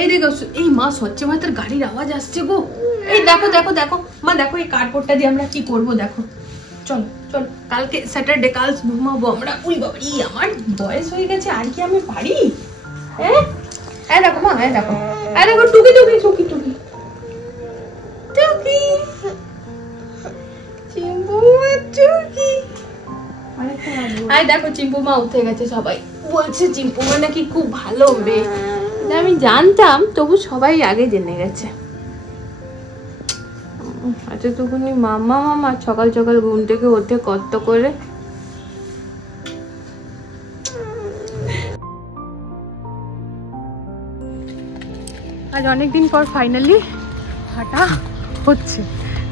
এই দেখো এই মা স্বচ্ছ ভারতের গাড়ির আওয়াজ আসছে গো। এই দেখো দেখো দেখো মা, দেখো এই কার্ডবোর্ডটা দিয়ে আমরা কি করব দেখো। চলো চলো, কালকে স্যাটারডে, কাল ঘুমাবো আমরা। উই বাবা, আমার বয়স হয়ে গেছে, আর কি আমি পারি? হ্যাঁ হ্যাঁ দেখো মা, হ্যাঁ দেখো, হ্যাঁ দেখো টুকি টুকি টুকি টুকি টুকি চিম্পু মা টুকি। আরে দেখো চিম্পু মা উঠে গেছে, সবাই বলছে চিম্পু মা নাকি খুব ভালো মেয়ে। আমি জানতাম, তবু সবাই আগে জেনে গেছে। আচ্ছা তখনই মামা মামা সকাল সকাল ঘুম থেকে ওঠে কত করে। আজ অনেকদিন পর ফাইনালি হাঁটা হচ্ছে।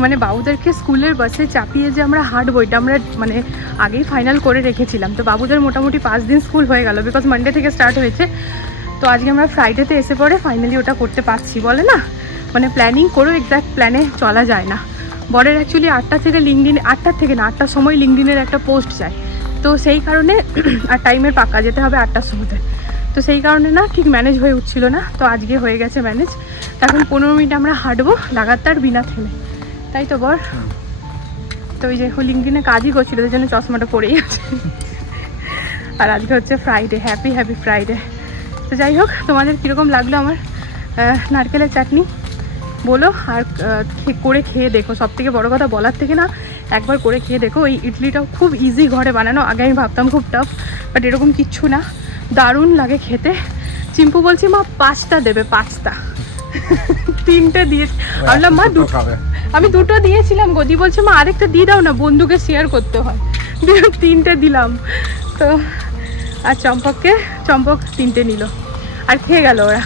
মানে বাবুদেরকে স্কুলের বাসে চাপিয়ে যে আমরা হাঁটবো, এটা আমরা মানে আগেই ফাইনাল করে রেখেছিলাম। তো বাবুদের মোটামুটি 5 দিন স্কুল হয়ে গেল, বিকজ মানডে থেকে স্টার্ট হয়েছে। তো আজকে আমরা ফ্রাইডেতে এসে পরে ফাইনালি ওটা করতে পারছি। বলে না মানে প্ল্যানিং করেও এক্স্যাক্ট প্ল্যানে চলা যায় না। বরের অ্যাকচুয়ালি 8টা থেকে লিঙ্কডিন, 8টার থেকে না 8টার সময় লিঙ্কডিনের একটা পোস্ট যায়, তো সেই কারণে আর টাইমের পাক্কা যেতে হবে 8টার সময়তে। তো সেই কারণে না ঠিক ম্যানেজ হয়ে উঠছিল না। তো আজকে হয়ে গেছে ম্যানেজ। এখন 15 মিনিট আমরা হাঁটবো লাগাতার বিনা থেমে, তাই তো বর? তো ওই যে লিঙ্কডিনে কাজই করছিল, তার জন্য চশমাটা পরেই আছে। আর আজকে হচ্ছে ফ্রাইডে, হ্যাপি হ্যাপি ফ্রাইডে। তো যাই হোক, তোমাদের কীরকম লাগলো আমার নারকেলের চাটনি বলো, আর করে খেয়ে দেখো। সব থেকে বড়ো কথা বলার থেকে না একবার করে খেয়ে দেখো। এই ইডলিটাও খুব ইজি ঘরে বানানো। আগে আমি ভাবতাম খুব টাফ, বাট এরকম কিচ্ছু না, দারুণ লাগে খেতে। চিম্পু বলছি মা 5টা দেবে, 5টা। 3টে দিয়ে বললাম মা আমি 2টো দিয়েছিলাম, গদি বলছে মা আরেকটা দিয়ে দাও না, বন্ধুকে শেয়ার করতে হয়। 3টে দিলাম। তো আর চম্পক 3টে নিল আর খেয়ে গেল ওরা।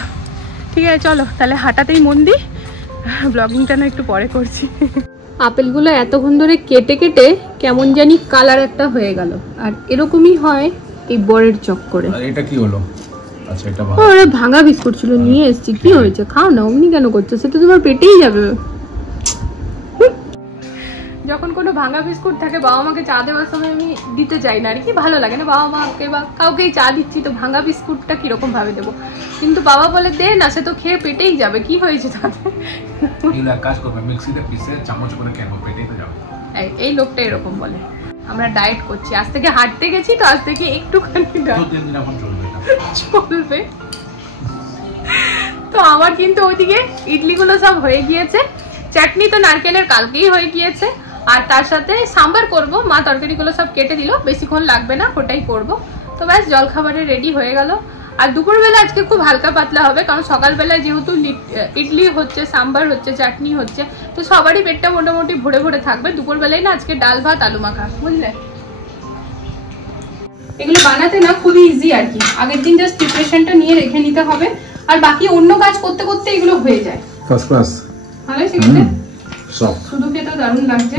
ঠিক আছে চলো তাহলে হাঁটাতেই মন দিই, ব্লগিংটা না একটু পরে করছি। আপেলগুলো এতক্ষণ ধরে কেটে কেটে কেমন জানি কালার একটা হয়ে গেল, আর এরকমই হয় এই বরের চক্করে। এটা কি হলো? আচ্ছা এটা ভাঙা বিস্কুট ছিল, নিয়ে এসেছি। কি হয়েছে? খাও না, অমনি কেন করছো? সেটা তোমার পেটেই যাবে। যখন কোনো ভাঙা বিস্কুট থাকে বাবা মাকে চা দেওয়ার সময় আমি দিতে চাই না, আর কি ভালো লাগে না। বাবা মাকে বা কাউকেই চা দিচ্ছি, তো ভাঙা বিস্কুটটা কিরকম ভাবে দেবো? কিন্তু বাবা বলে দে না, সে তো খেয়ে পেটেই যাবে, কি হয়েছে তাতে? কাজ করবে, মিক্সিতে পিষে চামচ করে খেলবো, পেটেই তো যাবে। এই লোকটা এরকম বলে। আমরা ডায়েট করছি, আজ থেকে হাঁটতে গেছি, তো আজ থেকে একটুখানি চলবে। তো আমার কিন্তু ওইদিকে ইডলিগুলো সব হয়ে গিয়েছে, চাটনি তো নারকেলের কালকেই হয়ে গিয়েছে, আর তার সাথে সাম্বার করব। মা তরকারিগুলো সব কেটে দিল, বেশিক্ষণ লাগবে না, ওটাই করব। তো ব্যাস জলখাবারে রেডি হয়ে গেল। আর দুপুরবেলা আজকে খুব হালকা পাতলা হবে, কারণ সকালবেলায় যেহেতু ইডলি হচ্ছে, সাম্বার হচ্ছে, চাটনি হচ্ছে, তো সবারই পেটটা মোটামুটি ভরে ভরে থাকবে। দুপুরবেলায় না আজকে ডাল ভাত আলু মাখা, বুঝলে? এগুলো বানাতে না খুবই ইজি আর কি। আগের দিন জাস্ট প্রিপারেশনটা নিয়ে রেখে নিতে হবে, আর বাকি অন্য কাজ করতে করতে এগুলো হয়ে যায়। ফার্স্ট ক্লাস ভালো শিখতে, সব শুধু খেতে দারুণ লাগছে।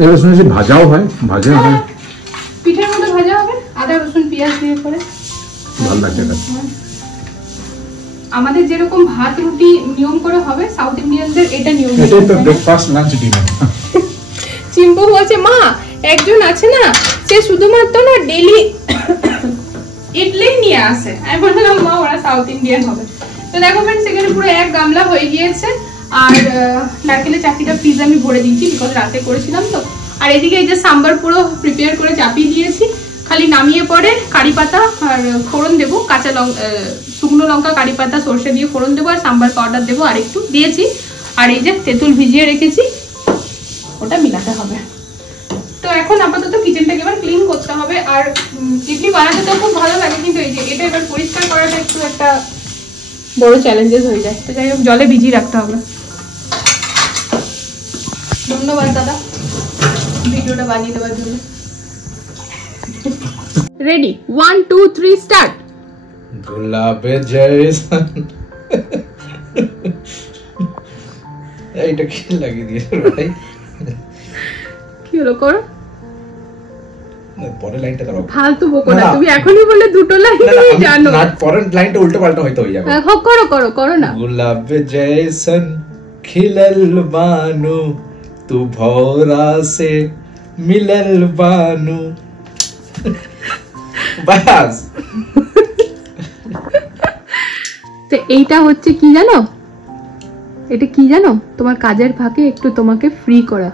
এগুলো শুনেছি ভাজাও হয়, ভাজা হয়, পিঠের মতো ভাজা হবে, আদা রসুন পেঁয়াজ দিয়ে করে, ভালো লাগছে। আমাদের যেরকম ভাত রুটি নিয়ম করে হবে, সাউথ ইন্ডিয়ানদের এটা নিয়ম। এটাই তো ব্রেকফাস্ট, লাঞ্চ, ডিনার। চিম্পু বলছে মা একজন আছে না, সে শুধুমাত্র না ডেলি ইডলি নিয়ে আসে। আমি বললাম মা ওরা সাউথ ইন্ডিয়ান হবে। তো দেখো ফ্রেন্ডস, এখানে পুরো 1 গামলা হয়ে গিয়েছে। আর নারকেলের চাটনিটা ফ্রিজে আমি ভরে দিয়েছি, বিকজ রাতে করেছিলাম তো। আর এদিকে এই যে সাম্বার পুরো প্রিপেয়ার করে চাপিয়ে দিয়েছি, খালি নামিয়ে পরে কারি পাতা আর ফোড়ন দেবো, কাঁচা শুকনো লঙ্কা, কারি পাতা, সর্ষে দিয়ে ফোড়ন দেবো, আর সাম্বার পাউডার দেবো আর একটু দিয়েছি। আর এই যে তেঁতুল ভিজিয়ে রেখেছি, ওটা মিলাতে হবে। তো এখন আপাতত কিচেনটাকে এবার ক্লিন করতে হবে। আর ইডলি বানাতে তো খুব ভালো লাগে, কিন্তু এই যে এটা এবার পরিষ্কার করাটা একটু একটা বড় চ্যালেঞ্জেস হয়ে যায়। তো যাই হোক, জলে ভিজিয়ে রাখতে হবে। ধন্যবাদ দাদা ভিডিওটা বানিয়ে দেওয়ার জন্য। Ready, 1 2 3 start. গোলাপে জয়সন। এইটা কি লাগিয়ে দিয়েছো ভাই? কি হলো? করো পরের লাইনটা করো। ফালতু বকো না, তুমি এখনই বলে দুটো লাইন তুমি জানো না, পরের লাইনটা উল্টো পাল্টা হয়তো হয়ে যাবে। হ্যাঁ করো করো করো না। গোলাপে জয়সন खिलल बानू तू भौरा से मिलल बानू। बस তো এইটা হচ্ছে কি জানো, এটা কি জানো, তোমার কাজের ফাঁকে একটু তোমাকে ফ্রি করা।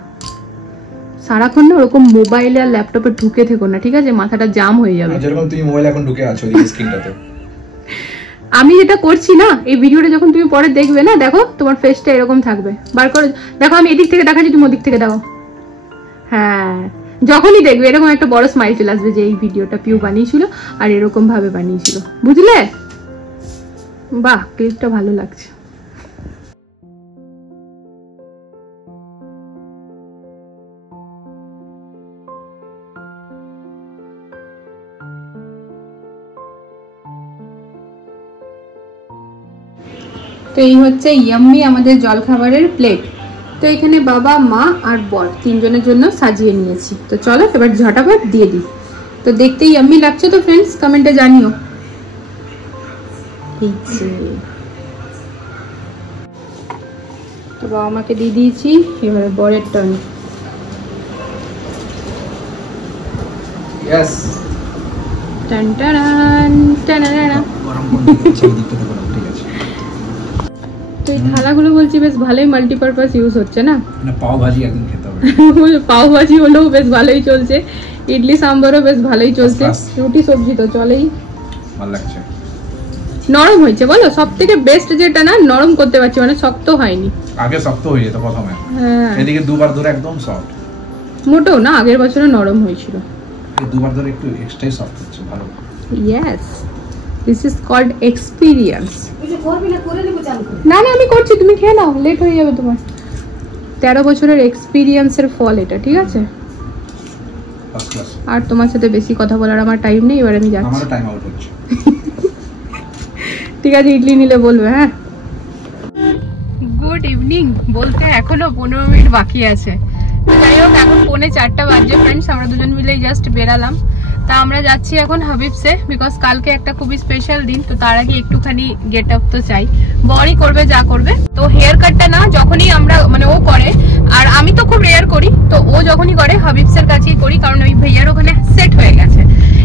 সারাক্ষণ না ওরকম মোবাইলে আর ল্যাপটপে ঢুকে থেকো না, ঠিক আছে? মাথাটা জাম হয়ে যাবে। যেরকম তুমি মোবাইল এখন ঢুকে আছো এই স্ক্রিনটাতে। আমি যেটা করছি না, এই ভিডিওটা যখন তুমি পরে দেখবে না, দেখো তোমার ফেসটা এরকম থাকবে। বার করে দেখো, আমি এদিক থেকে দেখাচ্ছি, তুমি ওদিক থেকে দেখো। হ্যাঁ, যখনই দেখবে এরকম একটা বড় স্মাইল চলে আসবে যে এই ভিডিওটা পিউ বানিয়েছিল আর এরকম ভাবে বানিয়েছিল, বুঝলে? বাহ, ক্লিপটা ভালো লাগছে। তো এই হচ্ছে ইয়াম্মি আমাদের জলখাবারের প্লেট। তো এখানে বাবা, মা আর বর তিনজনের জন্য সাজিয়ে নিয়েছি। তো চলো এবার ঝটাপট দিয়ে দিই। তো দেখতে ইয়াম্মি লাগছে তো ফ্রেন্ডস, কমেন্টে জানিও। তো বাবা মাকে দিয়ে দিয়েছি, এবারে বরের টার্ন। यस টান টান টানানা। তো এই থালাগুলো বলছি বেশ ভালোই মাল্টিপারপাস ইউজ হচ্ছে না? না, পাও ভাজি একদিন খেতে হবে। পাও ভাজি হলেও বেশ ভালোই চলছে, ইডলি সাম্বারও বেশ ভালোই চলছে, রুটি সবজি তো চলেই। ভালো লাগছে, নরম হয়েছে বলো, সব থেকে বেস্ট যেটা না, নরম করতে পারছি, মানে শক্ত হয়নি। আগে শক্ত হয়ে যেত প্রথমে, হ্যাঁ এদিকে দুবার ধরে একদম সফট। মোটেও না, আগের বছরও নরম হয়েছিল, এই দুবার ধরে একটু এক্সট্রাই সফট হচ্ছে, ভালো। Yes, this is called experience. না না, আমি করছি, তুমি খেয়ে নাও, লেট হয়ে যাবে তোমার। 13 বছরের এক্সপিরিয়েন্সের ফল এটা, ঠিক আছে? First class. আর তোমার সাথে বেশি কথা বলার আমার টাইম নেই, এবার আমি যাচ্ছি। আমারও টাইম আউট হচ্ছে। ঠিক আছে, ইডলি নিলে বলবে। হ্যাঁ, গুড ইভিনিং বলতে এখনো 15 মিনিট বাকি আছে। যাই হোক, এখন 3:45 বাজে ফ্রেন্ডস, আমরা দুজন মিলেই জাস্ট বেরালাম। তা আমরা যাচ্ছি এখন হাবিবসে, বিকজ কালকে একটা খুবই স্পেশাল দিন। তো তার আগে একটুখানি গেট আপ তো চাই, বড়ই করবে যা করবে। তো হেয়ার কাটটা না যখনই আমরা মানে ও করে, আর আমি তো খুব রেয়ার করি, তো ও যখনই করে হাবিবসের কাছেই করি, কারণ ওই ভাইয়ার ওখানে সেট হয়ে গেছে।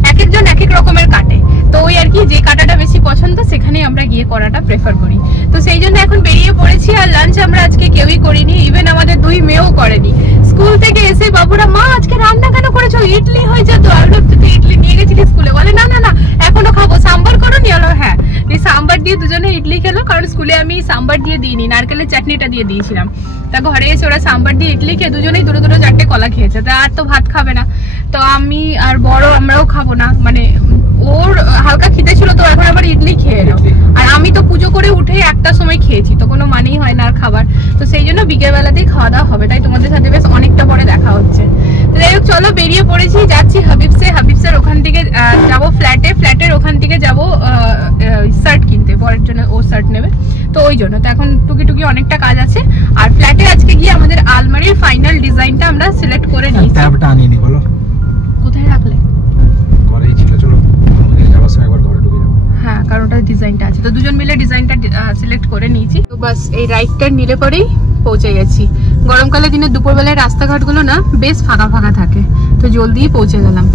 এক একজন এক এক রকমের কাটে, তো ওই আর কি যে কাটাটা বেশি পছন্দ সেখানেই আমরা গিয়ে করাটা প্রেফার করি। তো সেই জন্য এখন বেরিয়ে পড়েছি। আর লাঞ্চ আমরা আজকে কেউই করিনি, ইভেন আমাদের 2 মেয়েও করেনি। স্কুল থেকে এসে বাবুরা, মা আজকে রান্না কেন করেছো? ইডলি হয়ে যেত। আর তুই ইডলি নিয়ে গেছিলি স্কুলে? বলে না না না, এখনো খাবো। সাম্বার করো নি? হলো হ্যাঁ, এই সাম্বার দিয়ে দুজনে ইডলি খেলো, কারণ স্কুলে আমি সাম্বার দিয়ে দিইনি, নারকেলের চাটনিটা দিয়ে দিয়েছিলাম। তা ঘরে এসে ওরা সাম্বার দিয়ে ইডলি খেয়ে দুজনেই দুটো 4টে কলা খেয়েছে। তা আর তো ভাত খাবে না, তো আমি আর বড় আমরাও খাবো না। মানে ওর হালকা খিদে ছিল, তো এখন আবার ইডলি খেয়ে এলো। আর আমি তো পুজো করে উঠে 1টার সময় খেয়েছি, তো কোনো মানেই হয় না আর খাবার। তো সেই জন্য বিকেল বেলাতেই খাওয়া দাওয়া হবে। তাই তোমাদের সাথে বেশ অনেকটা পরে দেখা হচ্ছে। তো যাই হোক, চলো বেরিয়ে পড়েছি, যাচ্ছি হাবিবসে। হাবিবসের ওখান থেকে যাবো ফ্ল্যাটে, ফ্ল্যাটের ওখান থেকে যাবো শার্ট কিনতে, বরের জন্য ও শার্ট নেবে, তো ওই জন্য। তো এখন টুকি অনেকটা কাজ আছে। আর ফ্ল্যাটে আজকে গিয়ে আমাদের আলমারির ফাইনাল ডিজাইনটা আমরা সিলেক্ট করে নিয়েছি। ট্যাবটা আনিয়ে নি বলো, কোথায় রাখলে? ঘরেই ছিল, চলো যাবার সময় একবার ঘরে ঢুকে যাবো। হ্যাঁ, কারণ ওটা ডিজাইনটা আছে, তো দুজন মিলে ডিজাইনটা সিলেক্ট করে নিয়েছি। তো বাস এই রাইট টার্ন নিলে পরেই পৌঁছে গেছি। গরমকালে দিনে দুপুরবেলায় রাস্তাঘাটগুলো না বেশ ফাঁকা ফাঁকা থাকে, তো জলদিই পৌঁছে গেলাম।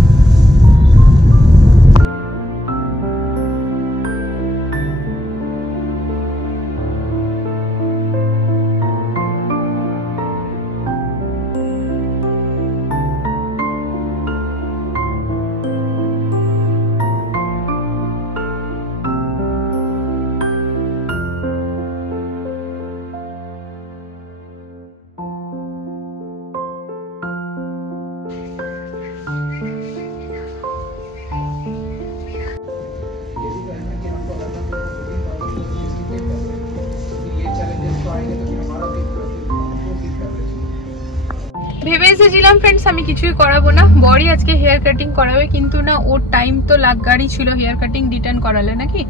ভেবে এসেছিলাম ফ্রেন্ডস আমি কিছুই করাবো না, বড়ই আজকে হেয়ার কাটিং করাবে, কিন্তু না ওর টাইম তো গাড়ি ছিল হেয়ার কাটিং রিটার্ন করালে নাকি।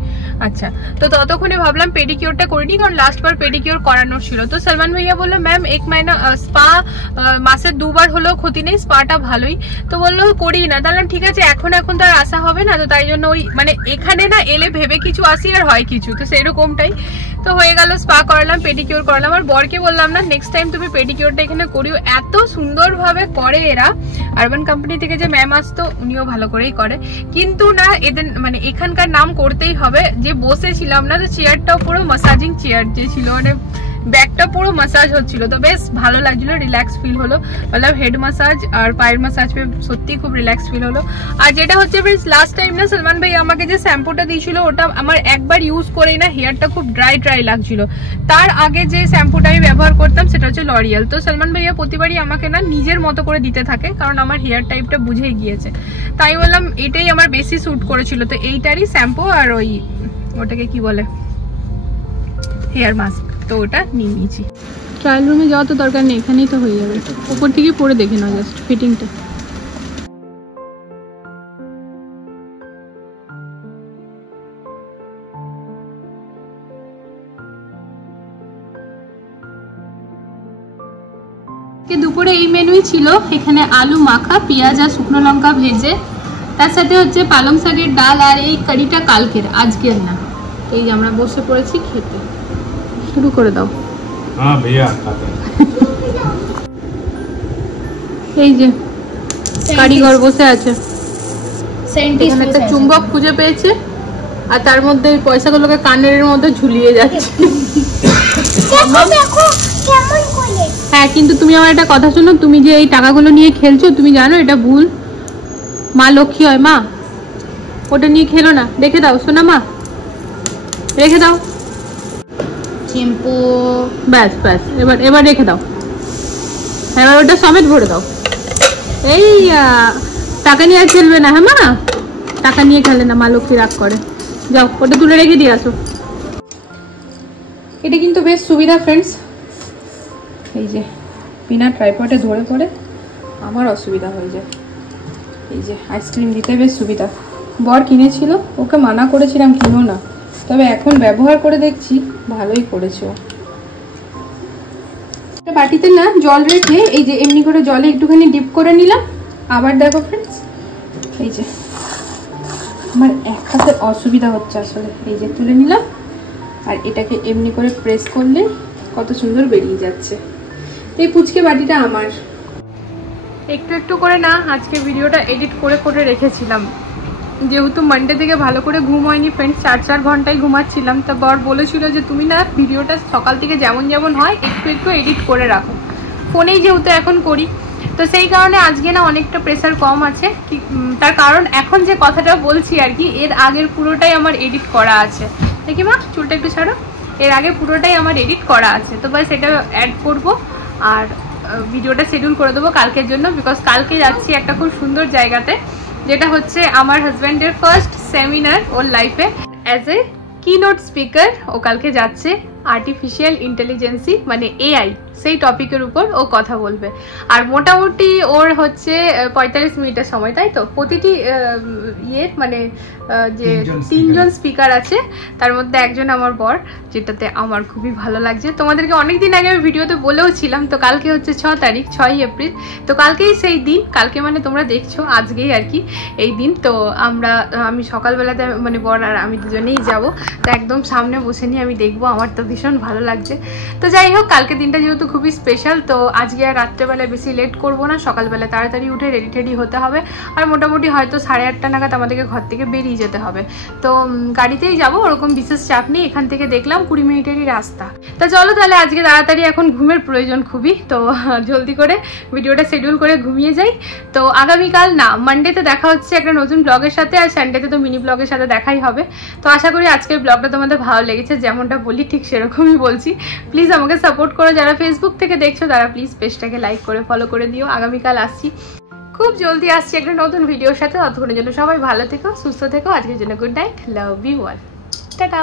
আচ্ছা, তো ততক্ষণে ভাবলাম পেডিকিওরটা করে নিই, কারণ লাস্ট বার পেডিকিওর করানোর ছিল। তো সলমান ভাইয়া বললো ম্যাম 1 মাইনা স্পা মাসের 2 বার হলেও ক্ষতি নেই, স্পাটা ভালোই। তো বললো করি না, তাহলে ঠিক আছে, এখন তো আর আসা হবে না। তো তাই জন্য ওই মানে এখানে না এলে ভেবে কিছু আসি আর হয় কিছু, তো সেরকমটাই। তো হয়ে গেল, স্পা করালাম, পেডিকিওর করালাম। আর বরকে বললাম না নেক্সট টাইম তুমি পেডিকিওরটা এখানে করিও, এত সুন্দর ভালোভাবে করে এরা। আরবান কোম্পানি থেকে যে ম্যাম আসতো উনিও ভালো করেই করে, কিন্তু না এদের মানে এখানকার নাম করতেই হবে। যে বসেছিলাম না, তো চেয়ারটাও পুরো ম্যাসাজিং চেয়ার যে ছিল, মানে ব্যাকটা পুরো ম্যাসাজ হচ্ছিল, তো বেশ ভালো লাগছিল, রিল্যাক্স ফিল হলো। মতলব হেড ম্যাসাজ আর পায়ের ম্যাসাজ পে সত্যি খুব রিল্যাক্স ফিল হলো। আর যেটা হচ্ছে ফ্রেন্ডস, লাস্ট টাইম না সলমান ভাই আমাকে যে শ্যাম্পুটা দিয়েছিল ওটা আমার একবার ইউজ করেই না হেয়ারটা খুব ড্রাই ড্রাই লাগছিল। তার আগে যে শ্যাম্পুটা আমি ব্যবহার করতাম সেটা হচ্ছে লরিয়াল। তো সলমান ভাইয়া প্রতিবারই আমাকে না নিজের মতো করে দিতে থাকে, কারণ আমার হেয়ার টাইপটা বুঝেই গিয়েছে। তাই বললাম এটাই আমার বেশি স্যুট করেছিল, তো এইটারই শ্যাম্পু আর ওটাকে কি বলে হেয়ার মাস্ক, তো ওটা নিয়ে নিয়েছি। ট্রায়াল রুমে যাওয়া তো দরকার নেই, এখানেই তো হয়ে যাবে। উপর থেকে পরে দেখে নাও জাস্ট ফিটিংটা। দুপুরে এই মেনুই ছিল, এখানে আলু মাখা, পেঁয়াজ আর শুকনো লঙ্কা ভেজে, তার সাথে হচ্ছে পালং শাকের ডাল, আর এই কারিটা কালকের, আজকের না। এই যে আমরা বসে পড়েছি খেতে, শুরু করে দাও। হ্যাঁ ভাইয়া, এই যে কারিগর বসে আছে, এখানে একটা চুম্বক খুঁজে পেয়েছে আর তার মধ্যে ওই পয়সাগুলোকে কানের মধ্যে ঝুলিয়ে যাচ্ছে। হ্যাঁ, কিন্তু তুমি আমার একটা কথা শোনো, তুমি যে এই টাকাগুলো নিয়ে খেলছো, তুমি জানো এটা ভুল। মা লক্ষ্মী হয়, মা ওটা নিয়ে খেলো না, রেখে দাও সোনা, মা রেখে দাও। শ্যাম্পু ব্যাস ব্যাস, এবার রেখে দাও, এবার ওটা সমেত ভরে দাও। এই টাকা নিয়ে আর খেলবে না, হ্যাঁ মা, টাকা নিয়ে খেলে না, মা লক্ষ্মী রাগ করে। যাও ওটা তুলে রেখে দিয়ে আসো। এটা কিন্তু বেশ সুবিধা ফ্রেন্ডস, এই যে বিনা ট্রাইপডে ধরে পড়ে আমার অসুবিধা হয়ে যায়। এই যে আইসক্রিম দিতে বেশ সুবিধা। বর কিনেছিল, ওকে মানা করেছিলাম কিনো না, তবে এখন ব্যবহার করে দেখছি ভালোই করেছে। বাটিতে না জল রেখে এই যে এমনি করে জলে একটুখানি ডিপ করে নিলাম। আবার দেখো ফ্রেন্ডস, এই যে আমার এক হাতে অসুবিধা হচ্ছে আসলে, এই যে তুলে নিলাম আর এটাকে এমনি করে প্রেস করলে কত সুন্দর বেরিয়ে যাচ্ছে। এই পুচকে বাটিটা আমার। একটু একটু করে না আজকে ভিডিওটা এডিট করে করে রেখেছিলাম, যেহেতু মানডে থেকে ভালো করে ঘুম হয়নি ফ্রেন্ডস, 4 ঘন্টায় ঘুমাচ্ছিলাম। তা বর বলেছিল যে তুমি না ভিডিওটা সকাল থেকে যেমন যেমন হয় একটু একটু এডিট করে রাখো, ফোনেই যেহেতু এখন করি, তো সেই কারণে আজকে না অনেকটা প্রেসার কম আছে। তার কারণ এখন যে কথাটা বলছি আর কি, এর আগের পুরোটাই আমার এডিট করা আছে। দেখি মা চুলটা একটু ছাড়ো, এর আগে পুরোটাই আমার এডিট করা আছে, তো বাস এটা অ্যাড করব আর ভিডিওটা শিডিউল করে দেবো কালকের জন্য। বিকজ কালকে যাচ্ছি একটা খুব সুন্দর জায়গাতে, যেটা হচ্ছে আমার হাজব্যান্ডের ফার্স্ট সেমিনার ওর লাইফে অ্যাজ এ কিনোট স্পিকার। ও কালকে যাচ্ছে আর্টিফিশিয়াল ইন্টেলিজেন্সি মানে এআই, সেই টপিকের উপর ও কথা বলবে। আর মোটামুটি ওর হচ্ছে 45 মিনিটের সময়, তাই তো? প্রতিটি মানে যে 3জন স্পিকার আছে তার মধ্যে একজন আমার বর, যেটাতে আমার খুবই ভালো লাগছে। তোমাদেরকে অনেকদিন আগে আমি ভিডিওতে বলেও ছিলাম। তো কালকে হচ্ছে 6 তারিখ, 6ই এপ্রিল, তো কালকেই সেই দিন। কালকে মানে তোমরা দেখছো আজকেই আর কি এই দিন। তো আমি সকালবেলাতে মানে বর আর আমি দুজনেই যাব, তো একদম সামনে বসে নিয়ে আমি দেখবো, আমার তো ভীষণ ভালো লাগছে। তো যাই হোক, কালকে দিনটা যেহেতু খুবই স্পেশাল, তো আজকে আর রাত্রেবেলায় বেশি লেট করবো না, সকালবেলা তাড়াতাড়ি উঠে রেডি টেডি হতে হবে। আর মোটামুটি হয়তো 8:30 নাগাদ আমাদেরকে ঘর থেকে বেরিয়ে যেতে হবে। তো গাড়িতেই যাব, ওরকম বিশেষ চাপ নেই, এখান থেকে দেখলাম 20 মিনিটেরই রাস্তা। তো চলো তাহলে আজকে তাড়াতাড়ি, এখন ঘুমের প্রয়োজন খুবই, তো জলদি করে ভিডিওটা শিডিউল করে ঘুমিয়ে যাই। তো আগামীকাল না মানডেতে দেখা হচ্ছে একটা নতুন ব্লগের সাথে, আর সানডেতে তো মিনি ব্লগের সাথে দেখাই হবে। তো আশা করি আজকের ব্লগটা তোমাদের ভালো লেগেছে, যেমনটা বলি ঠিক সেরকমই বলছি। প্লিজ আমাকে সাপোর্ট করো, যারা ফেসবুক থেকে দেখছো তারা প্লিজ পেজটাকে লাইক করে ফলো করে দিও। আগামীকাল আসছি, খুব জলদি আসছি একটা নতুন ভিডিওর সাথে। ততক্ষণের জন্য সবাই ভালো থেকো, সুস্থ থেকো। আজকের জন্য good night, love you all, tata.